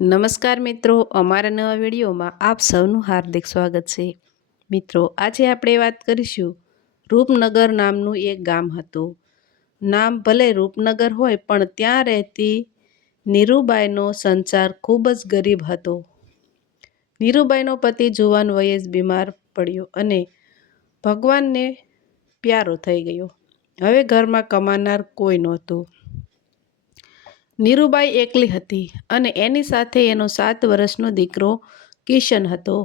નમસ્કાર મિત્રો, અમારા નવા વિડીયોમાં આપ સૌનું હાર્દિક સ્વાગત છે। મિત્રો, આજે આપણે વાત કરીશું રૂપનગર નામનું એક ગામ હતું। નામ ભલે રૂપનગર હોય પણ ત્યાં રહેતી નીરુબાઈનો સંસાર ખૂબ જ ગરીબ હતો। નીરુબાઈનો પતિ જુવાન વયે જ બીમાર પડ્યો અને ભગવાનને પ્યારો થઈ ગયો। હવે ઘરમાં કમાનાર કોઈ નહોતું। નીરુબાઈ એકલી હતી અને એની સાથે એનો 7 વર્ષનો દીકરો કિશન હતો।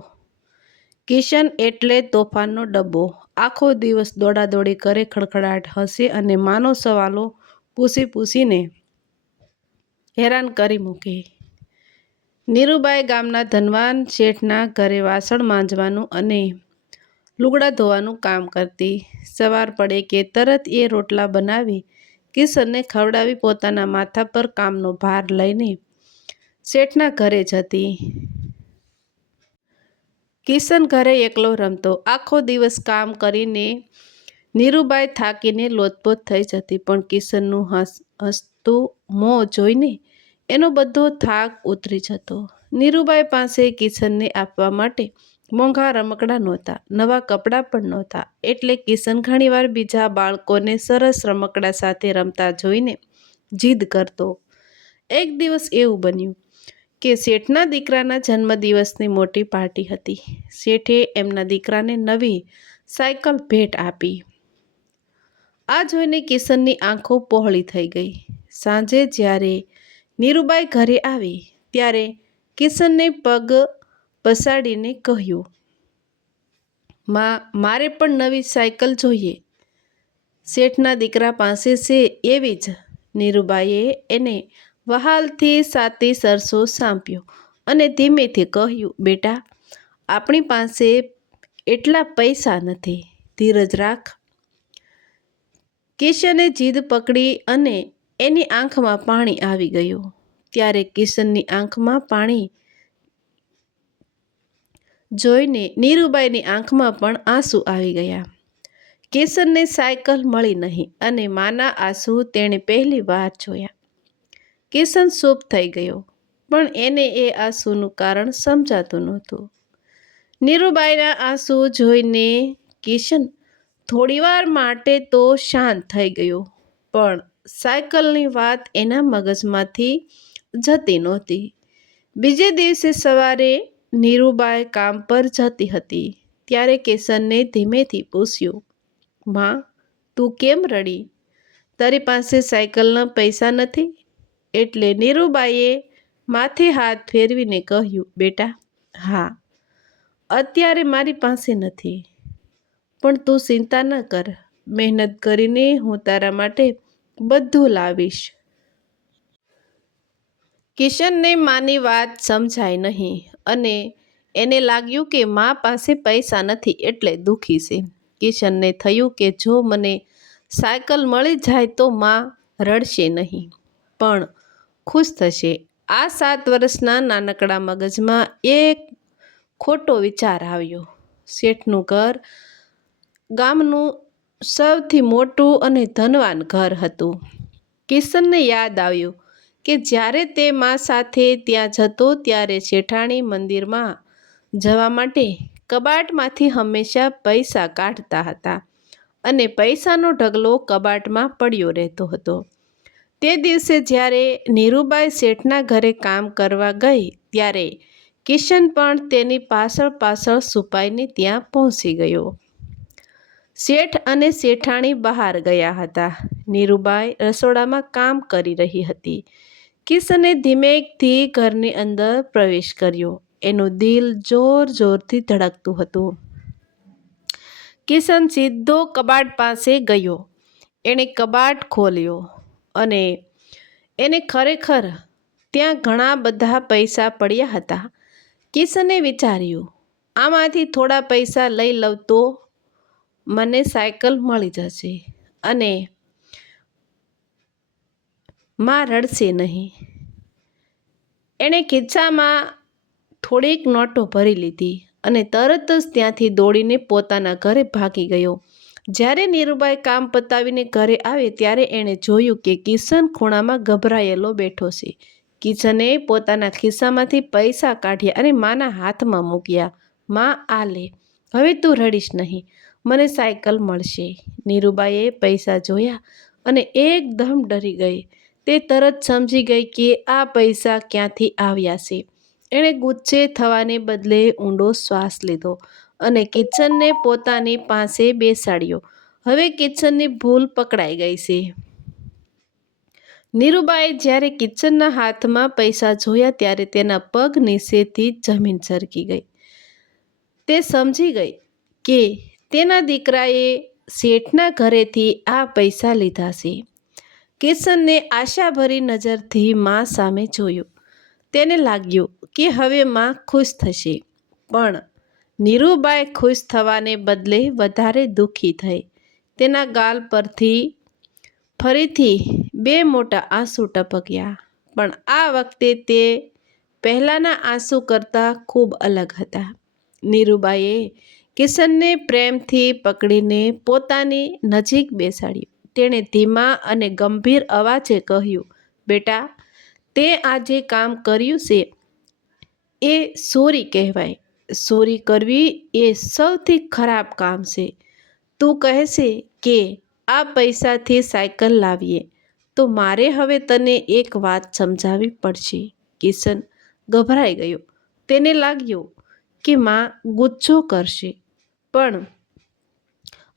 કિશન એટલે તોફાનનો ડબ્બો। આખો દિવસ દોડાદોડી કરે, ખડખડાટ હસે અને માનો સવાલો પૂછીને હેરાન કરી મૂકે। નીરુબાઈ ગામના ધનવાન શેઠના ઘરે વાસણ માંજવાનું અને લુગડા ધોવાનું કામ કરતી। સવાર પડે કે તરત એ રોટલા બનાવી કિશનને ખવડાવી પોતાના માથા પર કામનો ભાર લઈને શેઠના ઘરે જતી। કિશન ઘરે એકલો રમતો। આખો દિવસ કામ કરીને નીરુબાઈ થાકીને લોથપોથ થઈ જતી, પણ કિશનનું હસતું મોં જોઈને એનો બધો થાક ઉતરી જતો। નીરુબાઈ પાસે કિશનને આપવા માટે મોંઘા રમકડાં નહોતા, નવા કપડાં પણ નહોતા, એટલે કિશન ઘણીવાર બીજા બાળકોને સરસ રમકડાં સાથે રમતા જોઈને જીદ કરતો। એક દિવસ એવું બન્યું કે શેઠના દીકરાના જન્મદિવસની મોટી પાર્ટી હતી। શેઠે એમના દીકરાને નવી સાયકલ ભેટ આપી। આ જોઈને કિશનની આંખો પહોળી થઈ ગઈ। સાંજે જ્યારે નીરુબાઈ ઘરે આવી ત્યારે કિશનને પગ પસાડીને કહ્યું, "માં, મારે પણ નવી સાયકલ જોઈએ। શેઠના દીકરા પાસે છે એવી જ।" નીરુબાઈએ એને વહાલથી સાતી સરસો સાંપ્યો અને ધીમેથી કહ્યું, "બેટા, આપણી પાસે એટલા પૈસા નથી, ધીરજ રાખ." કિશને જીદ પકડી અને એની આંખમાં પાણી આવી ગયું। ત્યારે કિશનની આંખમાં પાણી જોઈને નીરુબાઈની આંખમાં પણ આંસુ આવી ગયા। કિશનને સાયકલ મળી નહીં અને માના આંસુ તેણે પહેલી વાર જોયા। કિશન ચૂપ થઈ ગયો, પણ એને એ આંસુનું કારણ સમજાતું નહોતું। નીરુબાઈના આંસુ જોઈને કિશન થોડીવાર માટે તો શાંત થઈ ગયો, પણ સાયકલની વાત એના મગજમાંથી જતી નહોતી। બીજે દિવસે સવારે નીરુબાઈ કામ પર જતી હતી ત્યારે કિશને ધીમેથી પૂછ્યું, "માં, તું કેમ રડી? તારી પાસે સાયકલના પૈસા નથી?" એટલે નીરુબાઈએ માથે હાથ ફેરવીને કહ્યું, "બેટા, હા, અત્યારે મારી પાસે નથી, પણ તું ચિંતા ન કર, મહેનત કરીને હું તારા માટે બધું લાવીશ." કિશનને માની વાત સમજાઈ નહીં અને એને લાગ્યું કે મા પાસે પૈસા નથી એટલે દુઃખી છે। કિશનને થયું કે જો મને સાયકલ મળી જાય તો મા રડશે નહીં, પણ ખુશ થશે। આ 7 વર્ષના નાનકડા મગજમાં એક ખોટો વિચાર આવ્યો। શેઠનું ઘર ગામનું સૌથી મોટું અને ધનવાન ઘર હતું। કિશનને યાદ આવ્યું કે જ્યારે તે મા સાથે ત્યાં જતો ત્યારે શેઠાણી મંદિરમાં જવા માટે કબાટમાંથી હંમેશા પૈસા કાઢતા હતા અને પૈસાનો ઢગલો કબાટમાં પડ્યો રહેતો હતો। તે દિવસે જ્યારે નીરુબાઈ શેઠના ઘરે કામ કરવા ગઈ ત્યારે કિશન પણ તેની પાછળ પાછળ છુપાઈને ત્યાં પહોંચી ગયો। શેઠ અને શેઠાણી બહાર ગયા હતા। નીરુબાઈ રસોડામાં કામ કરી રહી હતી। કિશને ધીમેથી ઘરની અંદર પ્રવેશ કર્યો। એનું દિલ જોર-જોરથી ધડકતું હતું। કિશન સીધો કબાટ પાસે ગયો। એણે કબાટ ખોલ્યો અને એને ખરેખર ત્યાં ઘણા બધા પૈસા પડ્યા હતા। કિશને વિચાર્યું, આમાંથી થોડા પૈસા લઈ લઉં તો મને સાયકલ મળી જશે અને મા રડશે નહીં। એણે ખિસ્સામાં થોડીક નોટો ભરી લીધી અને તરત જ ત્યાંથી દોડીને પોતાના ઘરે ભાગી ગયો। જ્યારે નીરુબાઈ કામ પતાવીને ઘરે આવે ત્યારે એણે જોયું કે કિશન ખૂણામાં ગભરાયેલો બેઠો છે। કિશને પોતાના ખિસ્સામાંથી પૈસા કાઢ્યા અને માના હાથમાં મૂક્યા. માં, આ લે, હવે તું રડીશ નહીં, મને સાયકલ મળશે. નીરુબાઈએ પૈસા જોયા અને એકદમ ડરી ગઈ. તે તરત સમજી ગઈ કે આ પૈસા ક્યાંથી આવ્યા છે. એણે ગુસ્સે થવાને બદલે ઊંડો શ્વાસ લીધો અને કિશનને પોતાની પાસે બેસાડ્યો. હવે કિશનની ભૂલ પકડાઈ ગઈ છે. નીરુબાએ જ્યારે કિશનના હાથમાં પૈસા જોયા ત્યારે તેના પગ નીચેથી જમીન સરકી ગઈ. તે સમજી ગઈ કે તેના દીકરાએ શેઠના ઘરેથી આ પૈસા લીધા છે. કિશનને આશાભરી નજરથી માં સામે જોયું. તેને લાગ્યું કે હવે માં ખુશ થશે, પણ નીરુબાઈ ખુશ થવાને બદલે વધારે દુઃખી થઈ. તેના ગાલ પરથી ફરીથી 2 મોટા આંસુ ટપક્યા, પણ આ વખતે તે પહેલાંના આંસુ કરતાં ખૂબ અલગ હતા. નીરુબાઈએ કિશનને પ્રેમથી પકડીને પોતાની નજીક બેસાડ્યો. તેણે ધીમા અને ગંભીર અવાજે કહ્યું, બેટા, તે આજે કામ કર્યું છે એ ચોરી કહેવાય. ચોરી કરવી એ સૌથી ખરાબ કામ છે. તું કહેશે કે આ પૈસાથી સાયકલ લાવીએ, તો મારે હવે તને એક વાત સમજાવવી પડશે. કિશન ગભરાઈ ગયો. તેને લાગ્યું કે માં ગુસ્સો કરશે, પણ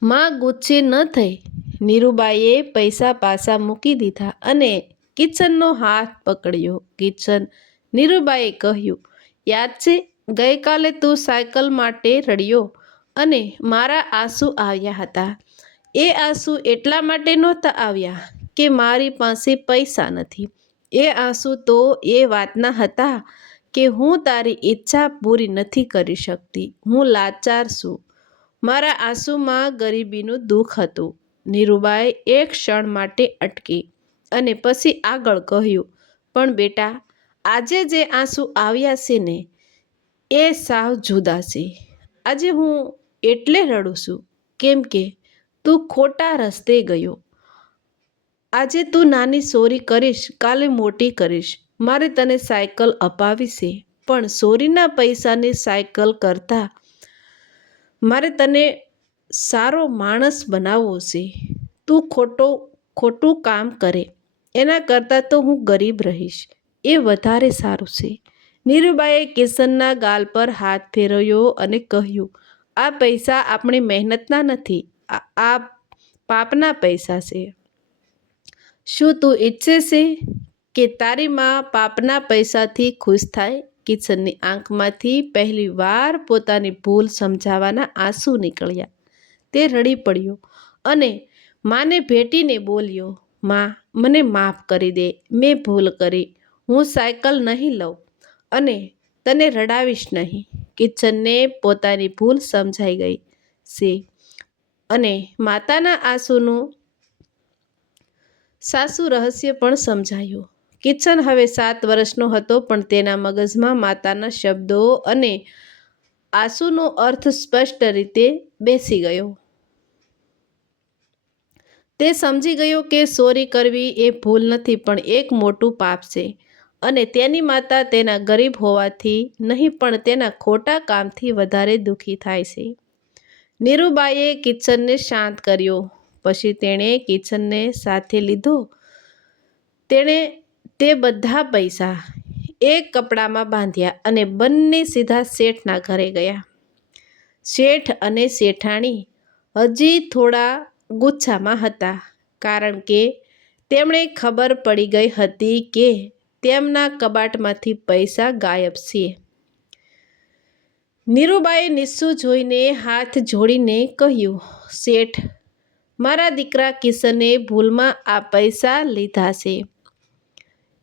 માં ગુસ્સે ન થઈ. નીરુબાઈએ પૈસા પાછા મૂકી દીધા અને કિશનનો હાથ પકડ્યો. કિશન, નીરુબાએ કહ્યું, યાદ છે ગઈકાલે તું સાયકલ માટે રડ્યો અને મારા આંસુ આવ્યા હતા. એ આંસુ એટલા માટે નહોતા આવ્યા કે મારી પાસે પૈસા નથી. એ આંસુ તો એ વાતના હતા કે હું તારી ઈચ્છા પૂરી નથી કરી શકતી. હું લાચાર છું. મારા આંસુમાં ગરીબીનું દુઃખ હતું. નીરુબાઈ એક ક્ષણ માટે અટકી અને પછી આગળ કહ્યું, પણ બેટા, આજે જે આંસુ આવ્યા છે ને, એ સાવ જુદા છે. આજે હું એટલે રડું છું કેમ કે તું ખોટા રસ્તે ગયો. આજે તું નાની ચોરી કરીશ, કાલે મોટી કરીશ. મારે તને સાયકલ અપાવી છે, પણ ચોરીના પૈસાની સાયકલ કરતાં મારે તને સારો માણસ બનાવવો છે. તું ખોટું કામ કરે એના કરતાં તો હું ગરીબ રહીશ, એ વધારે સારું છે. નીરુબાએ કિશનના ગાલ પર હાથ ફેરવ્યો અને કહ્યું, આ પૈસા આપણી મહેનતના નથી, આ પાપના પૈસા છે. શું તું ઈચ્છે છે કે તારી માં પાપના પૈસાથી ખુશ થાય? કિશનની આંખમાંથી પહેલી વાર પોતાની ભૂલ સમજાવવાના આંસુ નીકળ્યા. તે રડી પડ્યો અને માને ભેટીને બોલ્યો, માં, મને માફ કરી દે. મેં ભૂલ કરી. હું સાયકલ નહીં લઉં અને તને રડાવીશ નહીં. કિશનને પોતાની ભૂલ સમજાઈ ગઈ છે અને માતાના આંસુનું સાચું રહસ્ય પણ સમજાયું. કિશન હવે 7 વર્ષનો હતો, પણ તેના મગજમાં માતાના શબ્દો અને આંસુનો અર્થ સ્પષ્ટ રીતે બેસી ગયો. તે સમજી ગયો કે ચોરી કરવી એ ભૂલ નથી, પણ એક મોટું પાપ છે અને તેની માતા તેના ગરીબ હોવાથી નહીં, પણ તેના ખોટા કામથી વધારે દુઃખી થાય છે. નીરુબાઈએ કિશનને શાંત કર્યો. પછી તેણે કિશનને સાથે લીધો. તેણે તે બધા પૈસા એક કપડામાં બાંધ્યા અને બંને સીધા શેઠના ઘરે ગયા. શેઠ અને શેઠાણી હજી થોડા ગુસ્સામાં હતા, કારણ કે તેમને ખબર પડી ગઈ હતી કે તેમના કબાટમાંથી પૈસા ગાયબ છે. નીરુબાએ નિસ્સુ જોઈને હાથ જોડીને કહ્યું, શેઠ, મારા દીકરા કિશને ભૂલમાં આ પૈસા લીધા છે.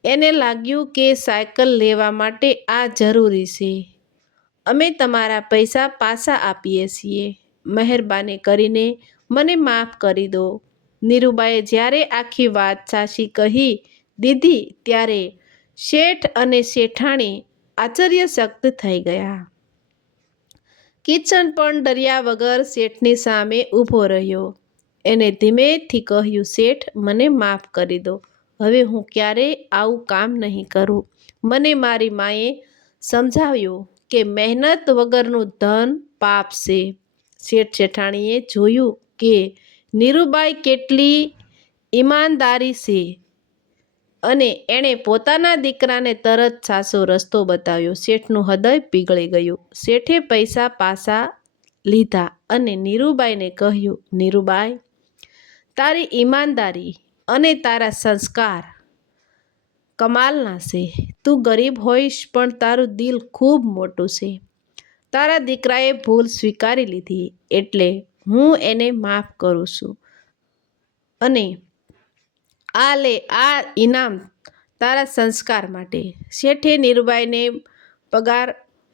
એને લાગ્યું કે સાયકલ લેવા માટે આ જરૂરી છે. અમે તમારા પૈસા પાછા આપીએ છીએ. મહેરબાની કરીને મને માફ કરી દો. નીરુબાએ જ્યારે આખી વાત સાચી કહી દીધી ત્યારે શેઠ અને શેઠાણી આશ્ચર્યચકિત થઈ ગયા. કિશન પણ ડર્યા વગર શેઠની સામે ઊભો રહ્યો. એને ધીમેથી કહ્યું, શેઠ, મને માફ કરી દો. હવે હું ક્યારેય આવું કામ નહીં કરું. મને મારી માએ સમજાવ્યું કે મહેનત વગરનું ધન પાપ છે. શેઠ શેઠાણીએ જોયું કે નીરુબાઈ કેટલી ઈમાનદારી છે અને એણે પોતાના દીકરાને તરત સાચો રસ્તો બતાવ્યો. શેઠનું હૃદય પીગળી ગયું. શેઠે પૈસા પાછા લીધા અને નીરુબાઈને કહ્યું, નીરુબાઈ, તારી ઈમાનદારી અને તારા સંસ્કાર કમાલના છે. તું ગરીબ હોઈશ પણ તારું દિલ ખૂબ મોટું છે. તારા દીકરાએ ભૂલ સ્વીકારી લીધી એટલે હું એને માફ કરું છું અને આ લે આ ઇનામ તારા સંસ્કાર માટે. શેઠે નીરુબાઈને પગાર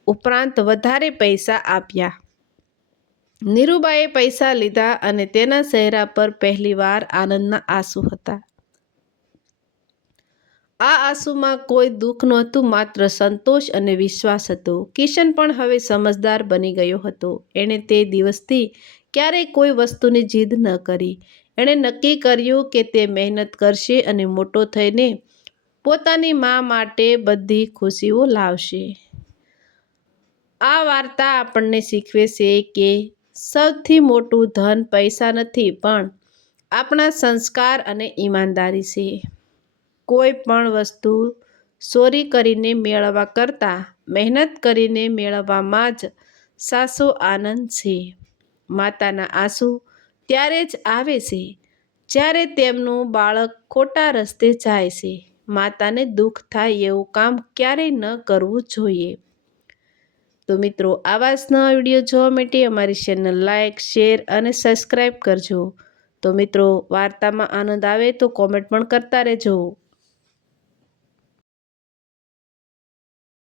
ઉપરાંત વધારે પૈસા આપ્યા. નીરુબાઈએ પૈસા લીધા અને તેના ચહેરા પર પહેલીવાર આનંદના આંસુ હતા. આ આંસુમાં કોઈ દુઃખ નહોતું, માત્ર સંતોષ અને વિશ્વાસ હતો. કિશન પણ હવે સમજદાર બની ગયો હતો. એણે તે દિવસથી ક્યારેય કોઈ વસ્તુની જીદ ન કરી. એણે નક્કી કર્યું કે તે મહેનત કરશે અને મોટો થઈને પોતાની મા માટે બધી ખુશીઓ લાવશે. આ વાર્તા આપણને શીખવે છે કે સૌથી મોટું ધન પૈસા નથી, પણ આપણા સંસ્કાર અને ઈમાનદારી છે. કોઈ પણ વસ્તુ ચોરી કરીને મેળવવા કરતાં મહેનત કરીને મેળવવામાં જ સાચો આનંદ છે. માતાના આંસુ ત્યારે જ આવે છે જ્યારે તેમનું બાળક ખોટા રસ્તે જાય છે. માતાને દુઃખ થાય એવું કામ ક્યારેય ન કરવું જોઈએ. તો મિત્રો, આવા જ નવા વિડીયો જોવા માટે અમારી ચેનલ લાઇક, શેર અને સબસ્ક્રાઈબ કરજો. તો મિત્રો, વાર્તામાં આનંદ આવે તો કોમેન્ટ પણ કરતા રહેજો.